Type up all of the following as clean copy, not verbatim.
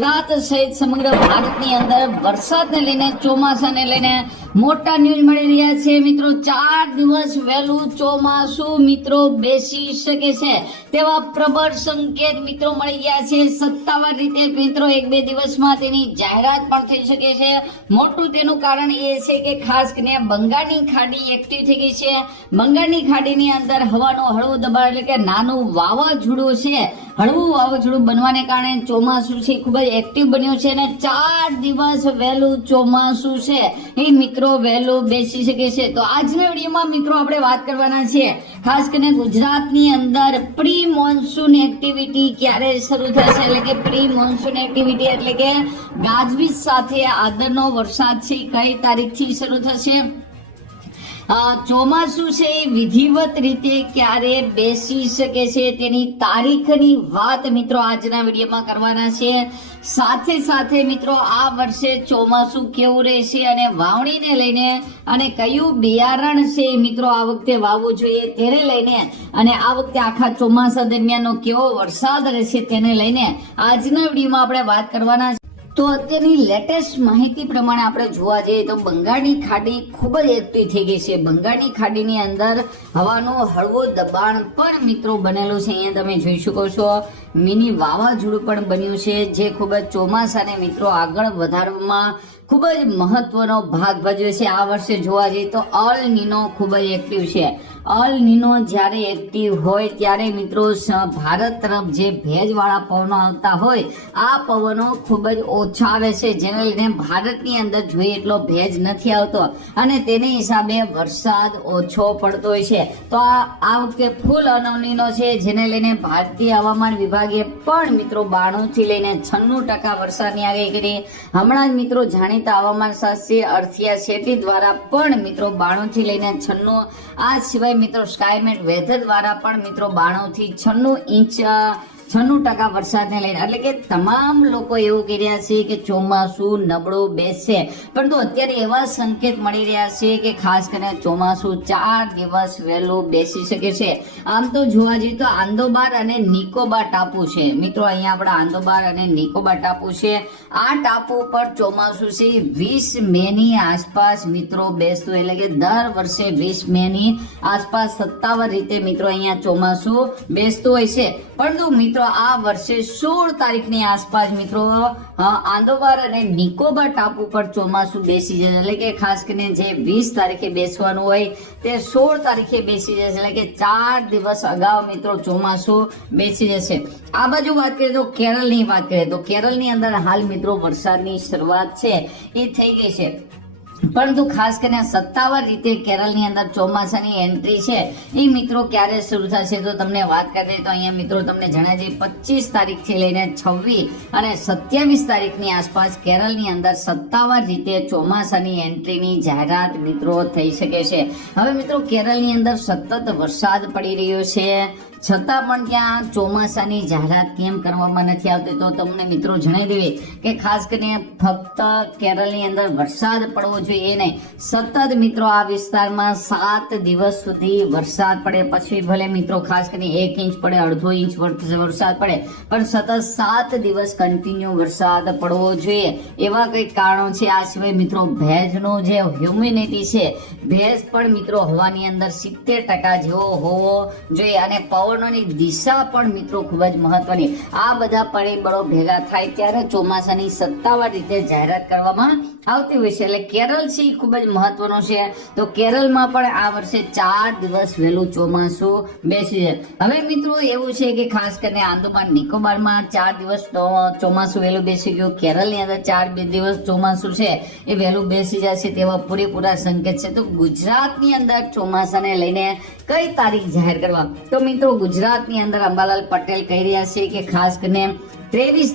ગુજરાત સહિત સમગ્ર ભારતની અંદર વરસાદને લઈને ચોમાસાને લઈને મોટા ન્યૂઝ મળી રહ્યા છે મિત્રો। 4 દિવસ વહેલું ચોમાસું મિત્રો બેસી શકે છે તેવા પ્રબળ સંકેત મિત્રો મળી ગયા છે। સત્તાવાર રીતે મિત્રો 1-2 દિવસમાં તેની જાહેરાત પણ થઈ શકે છે। મોટું તેનું કારણ એ છે કે ખાસ કરીને બંગાળની ખાડી એક્ટિવ થઈ ગઈ છે। બંગાળની ખાડીની અંદર હવાનું હળવું દબાણ એટલે કે નાનું વાવાઝોડું છે, હળવું વાવાઝોડું બનવાને કારણે ચોમાસું છે ખૂબ જ એક્ટિવ બન્યું છે અને 4 દિવસ વહેલું ચોમાસું છે એ મિત્રો વહેલું બેસી શકે છે। તો આજના વિડીયોમાં મિત્રો આપણે વાત કરવાના છે ખાસ કરીને ગુજરાતની અંદર પ્રી મોન્સૂન એક્ટિવિટી ક્યારે શરૂ થશે, એટલે કે પ્રી મોન્સૂન એક્ટિવિટી એટલે કે ગાજવીજ સાથે આદરનો વરસાદ છે કઈ તારીખથી શરૂ થશે, ચોમાસું છે એ વિધિવત રીતે ક્યારે બેસી શકે છે તેની તારીખની વાત મિત્રો આજના વિડીયોમાં કરવાના છે। સાથે સાથે મિત્રો આ વર્ષે ચોમાસું કેવું રહેશે અને વાવણીને લઈને અને કયું બિયારણ છે મિત્રો આ વખતે વાવવું જોઈએ તેને લઈને અને આ વખતે આખા ચોમાસા દરમિયાનનો કેવો વરસાદ રહેશે તેને લઈને આજના વિડીયોમાં આપણે વાત કરવાના છે। તો અત્યારની લેટેસ્ટ માહિતી પ્રમાણે આપણે જોવા જઈએ તો બંગાળની ખાડી ખૂબ જ એક્ટિવ થઈ ગઈ છે। બંગાળની ખાડીની અંદર હવાનું હળવું દબાણ પણ મિત્રો બનેલું છે, અહીંયા તમે જોઈ શકો છો મિની વાવાઝોડું પણ બન્યું છે જે ખૂબ જ ચોમાસાને મિત્રો આગળ વધારવામાં ખૂબ જ મહત્વનો ભાગ ભજવે છે। આ વર્ષે જોવા જઈએ તો અલ નીનો ખૂબ જ એક્ટિવ છે। અલ નીનો જ્યારે એક્ટિવ હોય ત્યારે મિત્રો ભારત તરફ જે ભેજવાળા પવનો આવતા હોય આ પવનો ખૂબ જ ઓછા આવે છે, જેને લઈને ભારતની અંદર જોઈએ એટલો ભેજ નથી આવતો અને તેની હિસાબે વરસાદ ઓછો પડતો હોય છે। તો આ વખતે ફૂલ અલ નીનો છે જેને લઈને ભારતીય હવામાન વિભાગે પણ મિત્રો 92 થી લઈને 96% વરસાદની આગાહી કરી। હમણાં જ મિત્રો જાણીતા હવામાન શાસ્ત્રી અર્થિયા શેટ્ટી દ્વારા પણ મિત્રો 92 થી લઈને 96, આ સિવાય મિત્રો સ્કાયમેટ વેધર દ્વારા પણ મિત્રો 92 થી 96% વરસાદને લઈને એટલે કે તમામ લોકો એવું કહી રહ્યા છે કે ચોમાસું નબળું બેસશે, પરંતુ અત્યારે એવા સંકેત મળી રહ્યા છે કે ખાસ કરીને ચોમાસું 4 દિવસ વહેલું બેસી શકે છે। આમ તો જોવા જઈએ તો આંદોબાર અને નિકોબાર ટાપુ છે મિત્રો, અહીંયા આપણા આંદોબાર અને નિકોબાર ટાપુ છે। આ ટાપુ પર ચોમાસું છે 20 મે ની આસપાસ મિત્રો બેસતું, એટલે કે દર વર્ષે 20 મે ની આસપાસ સત્તાવાર રીતે મિત્રો અહીંયા ચોમાસું બેસતું હોય છે, પરંતુ મિત્રો આ વર્ષે 16 તારીખની આસપાસ મિત્રો આંદોબાર અને નિકોબાર ટાપુ પર ચોમાસું બેસી જશે, એટલે કે ખાસ કરીને જે 20 તારીખે બેસવાનું હોય તે 16 તારીખે બેસી જશે, એટલે કે 4 દિવસ અગાઉ મિત્રો ચોમાસું બેસી જશે। આ બાજુ વાત કરીએ તો કેરળની વાત કરીએ તો કેરળની અંદર હાલ મિત્રો વરસાદની શરૂઆત છે એ થઈ ગઈ છે, પરંતુ ખાસ કરીને સત્તાવાર રીતે કેરળની અંદર ચોમાસાની એન્ટ્રી છે એ મિત્રો ક્યારે શરૂ થશે તો તમને વાત કરીએ તો અહીંયા મિત્રો તમને જણાવી દઈએ 25 તારીખથી લઈને 26 અને 27 તારીખની આસપાસ કેરળની અંદર સત્તાવાર રીતે ચોમાસાની એન્ટ્રીની જાહેરાત મિત્રો થઈ શકે છે। હવે મિત્રો કેરળની અંદર સતત વરસાદ પડી રહ્યો છે છતાં પણ ત્યાં ચોમાસાની જાહેરાત કેમ કરવામાં નથી આવતી તો તમને મિત્રો જણાવી દઈએ કે ખાસ કરીને ફક્ત કેરળની અંદર વરસાદ પડવો જોઈએ એ નહીં, સતત મિત્રો આ વિસ્તારમાં 7 દિવસ સુધી વરસાદ પડે, પછી ભલે મિત્રો ખાસ કરીને 1 ઇંચ પડે, અડધો ઇંચ વરસાદ પડે, પણ સતત 7 દિવસ કન્ટિન્યુ વરસાદ પડવો જોઈએ એવા કંઈક કારણો છે। આ સિવાય મિત્રો ભેજનો જે હ્યુમિડિટી છે, ભેજ પણ મિત્રો હવાની અંદર 70% જેવો હોવો જોઈએ અને પવનોની દિશા પણ મિત્રો ખૂબ જ મહત્વની। આ બધા પરિબળો ભેગા થાય ત્યારે ચોમાસાની સત્તાવાર રીતે જાહેરાત કરવામાં આવતી હોય છે, એટલે કેરળ છે ખૂબ જ મહત્વનું છે। તો કેરળમાં પણ આ વર્ષે 4 દિવસ વહેલું ચોમાસું બેસી જાય। હવે મિત્રો એવું છે કે ખાસ કરીને આંદોમાન નિકોબારમાં 4 દિવસ ચોમાસું વહેલું બેસી ગયું, કેરળની અંદર 4 દિવસ ચોમાસું છે એ વહેલું બેસી જશે તેવા પૂરેપૂરા સંકેત છે। તો ગુજરાતની અંદર ચોમાસાને લઈને કઈ તારીખ જાહેર કરવા તો મિત્રો ગુજરાતની અંદર અંબાલાલ પટેલ કહી રહ્યા છે કે ખાસ કરીને 23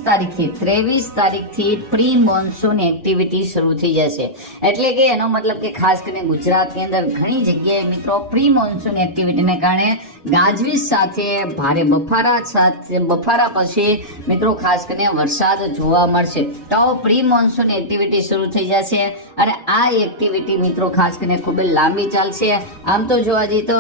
તારીખથી પ્રી મોન્સૂન એક્ટિવિટી શરૂ થઈ જશે, એટલે કે એનો મતલબ કે ખાસ કરીને ગુજરાતની અંદર ઘણી જગ્યાએ મિત્રો પ્રી મોન્સૂન એક્ટિવિટીને કારણે ગાજવીજ સાથે ભારે બફારા પછી મિત્રો ખાસ કરીને વરસાદ જોવા મળશે। તો પ્રી મોન્સૂન એક્ટિવિટી શરૂ થઈ જશે અને આ એક્ટિવિટી મિત્રો ખાસ કરીને ખૂબ જ લાંબી ચાલશે। આમ તો જોવા જઈએ તો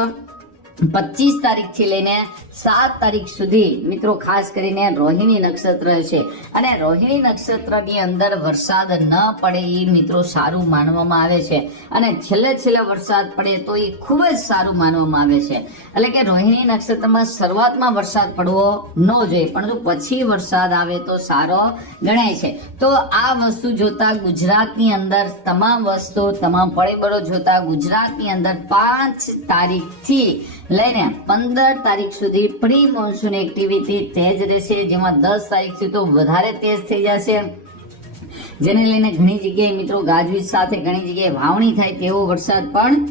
25 તારીખથી લઈને 7 તારીખ સુધી મિત્રો ખાસ કરીને રોહિણી નક્ષત્ર છે, અને રોહિણી નક્ષત્રની અંદર વરસાદ ન પડે એ મિત્રો સારું માનવામાં આવે છે, અને છેલ્લે વરસાદ પડે તો એ ખૂબ જ સારું માનવામાં આવે છે. એટલે કે રોહિણી નક્ષત્રમાં શરૂઆતમાં વરસાદ પડવો ન જોઈએ, પરંતુ પછી વરસાદ આવે તો સારો ગણાય છે. તો આ વસ્તુ જોતા ગુજરાતની અંદર તમામ પરિબળો જોતા ગુજરાતની અંદર 5 તારીખથી લઈને 15 તારીખ સુધી પ્રી મોન્સૂન એક્ટિવિટી તેજ રહેશે, જેમાં 10 તારીખથી તો વધારે તેજ થઈ જશે, જેને લઈને ઘણી જગ્યાએ મિત્રો ગાજવીજ સાથે ઘણી જગ્યાએ વાવણી થાય તેવો વરસાદ પણ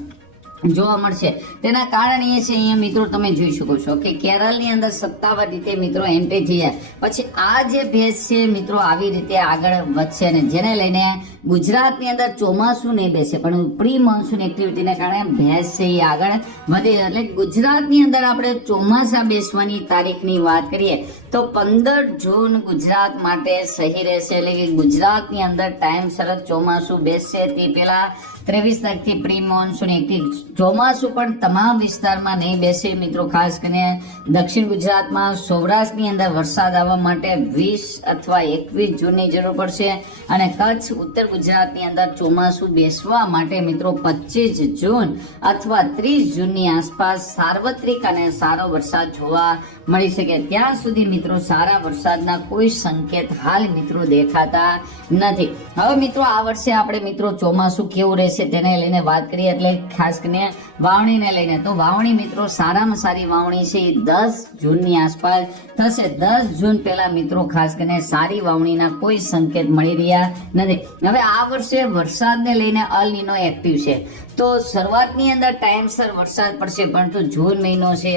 જોવા મળશે. તેના કારણે એ છે, અહીંયા મિત્રો તમે જોઈ શકો છો કે કેરળની અંદર સત્તાવાર રીતે મિત્રો એન્ટ્રી થઈ જાય પછી આ જે ભેજ છે મિત્રો આવી રીતે આગળ વધશે, અને જેને લઈને ગુજરાતની અંદર ચોમાસું નહીં બેસે, પણ પ્રી મોન્સૂન એક્ટિવિટીને કારણે ભેજ છે એ આગળ વધી. એટલે ગુજરાતની અંદર આપણે ચોમાસા બેસવાની તારીખની વાત કરીએ તો 15 જૂન ગુજરાત માટે સહી રહેશે. એટલે કે ગુજરાતની અંદર ટાઈમસર ચોમાસું બેસશે. તે પહેલા 23 તારીખથી પ્રી મોન્સૂન એક્ટિવ ચોમાસું પણ તમામ વિસ્તારમાં નહીં બેસે મિત્રો. ખાસ કરીને દક્ષિણ ગુજરાતમાં સૌરાષ્ટ્રની અંદર વરસાદ આવવા માટે 20 અથવા 21 જૂનની જરૂર પડશે, અને કચ્છ ઉત્તર ગુજરાતની અંદર ચોમાસું બેસવા માટે મિત્રો 25 જૂન અથવા 30 જૂનની આસપાસ સાર્વત્રિક અને સારો વરસાદ જોવા મળી શકે. ત્યાં સુધી મિત્રો સારા વરસાદના કોઈ સંકેત હાલ મિત્રો દેખાતા નથી. હવે મિત્રો આ વર્ષે આપણે મિત્રો ચોમાસું કેવું રહેશે તેને લઈને વાત કરીએ, એટલે ખાસ કરીને વાવણીને લઈને. તો વાવણી મિત્રો સારામાં સારી વાવણી છે 10 જૂનની આસપાસ થશે. 10 જૂન પહેલા મિત્રો ખાસ કરીને સારી વાવણીના કોઈ સંકેત મળી રહ્યા નથી. હવે આ વર્ષે વરસાદને લઈને અલ નીનો એક્ટિવ છે, તો શરૂઆતની અંદર ટાઈમસર વરસાદ પડશે, પરંતુ જૂન મહિનો છે,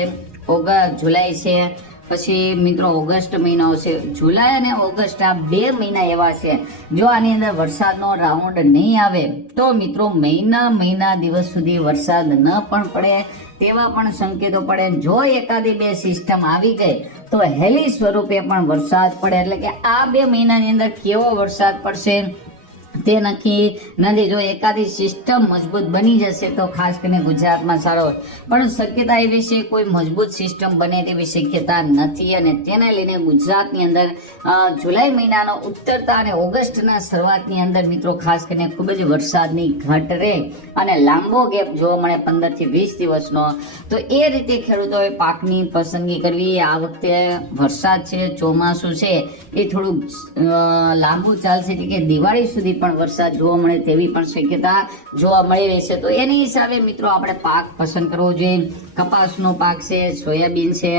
જુલાઈ છે, પછી મિત્રો ઓગસ્ટ મહિનો છે. જુલાઈ અને ઓગસ્ટ આ 2 મહિના એવા છે, જો આની અંદર વરસાદનો રાઉન્ડ નહીં આવે તો મિત્રો મહિના દિવસ સુધી વરસાદ ન પણ પડે તેવા પણ સંકેતો પડે. જો એકાદી 2 સિસ્ટમ આવી ગઈ તો હેલી સ્વરૂપે પણ વરસાદ પડે. એટલે કે આ 2 મહિનાની અંદર કેવો વરસાદ પડશે તે નક્કી નથી. જો એકાદી સિસ્ટમ મજબૂત બની જશે તો ખાસ કરીને ગુજરાતમાં સારો હોય, પણ શક્યતા એવી છે કોઈ મજબૂત સિસ્ટમ બને તેવી શક્યતા નથી, અને તેને લઈને ગુજરાતની અંદર જુલાઈ મહિનાનો ઉત્તરતા અને ઓગસ્ટના શરૂઆતની અંદર મિત્રો ખાસ કરીને ખૂબ જ વરસાદની ઘટ રહે અને લાંબો ગેપ જોવા મળે 15 થી 20 દિવસનો. તો એ રીતે ખેડૂતોએ પાકની પસંદગી કરવી. આ વખતે વરસાદ છે, ચોમાસું છે, એ થોડુંક લાંબુ ચાલશે, કે દિવાળી સુધી પણ વરસાદ જોવા મળે તેવી પણ શક્યતા જોવા મળી રહી છે. તો એની હિસાબે મિત્રો આપણે પાક પસંદ કરવો જોઈએ. કપાસનો પાક છે, સોયાબીન છે,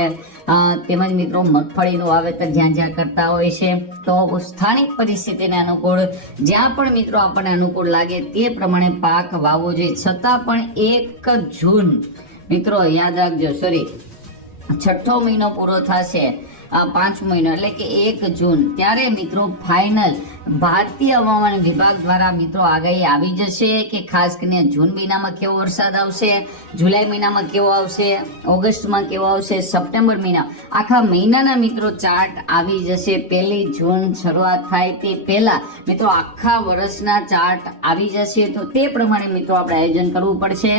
તેમજ મિત્રો મગફળીનું વાવેતર જ્યાં કરતા હોય છે, તો સ્થાનિક પરિસ્થિતિને અનુકૂળ જ્યાં પણ મિત્રો આપણને અનુકૂળ લાગે તે પ્રમાણે પાક વાવવો જોઈએ. છતાં પણ 1 જૂન મિત્રો યાદ રાખજો, છઠ્ઠો મહિનો પૂરો થશે, 5 મહિનો એટલે કે 1 જૂન, ત્યારે મિત્રો ફાઇનલ ભારતીય હવામાન વિભાગ દ્વારા મિત્રો આગાહી આવી જશે કે ખાસ કરીને જૂન મહિનામાં કેવો વરસાદ આવશે, જુલાઈ મહિનામાં કેવો આવશે, ઓગસ્ટમાં કેવો આવશે, સપ્ટેમ્બર મહિના, આખા મહિનાના મિત્રો ચાર્ટ આવી જશે. 1 જૂન શરૂઆત થાય તે પહેલા મિત્રો આખા વર્ષના ચાર્ટ આવી જશે. તો તે પ્રમાણે મિત્રો આપણે આયોજન કરવું પડશે.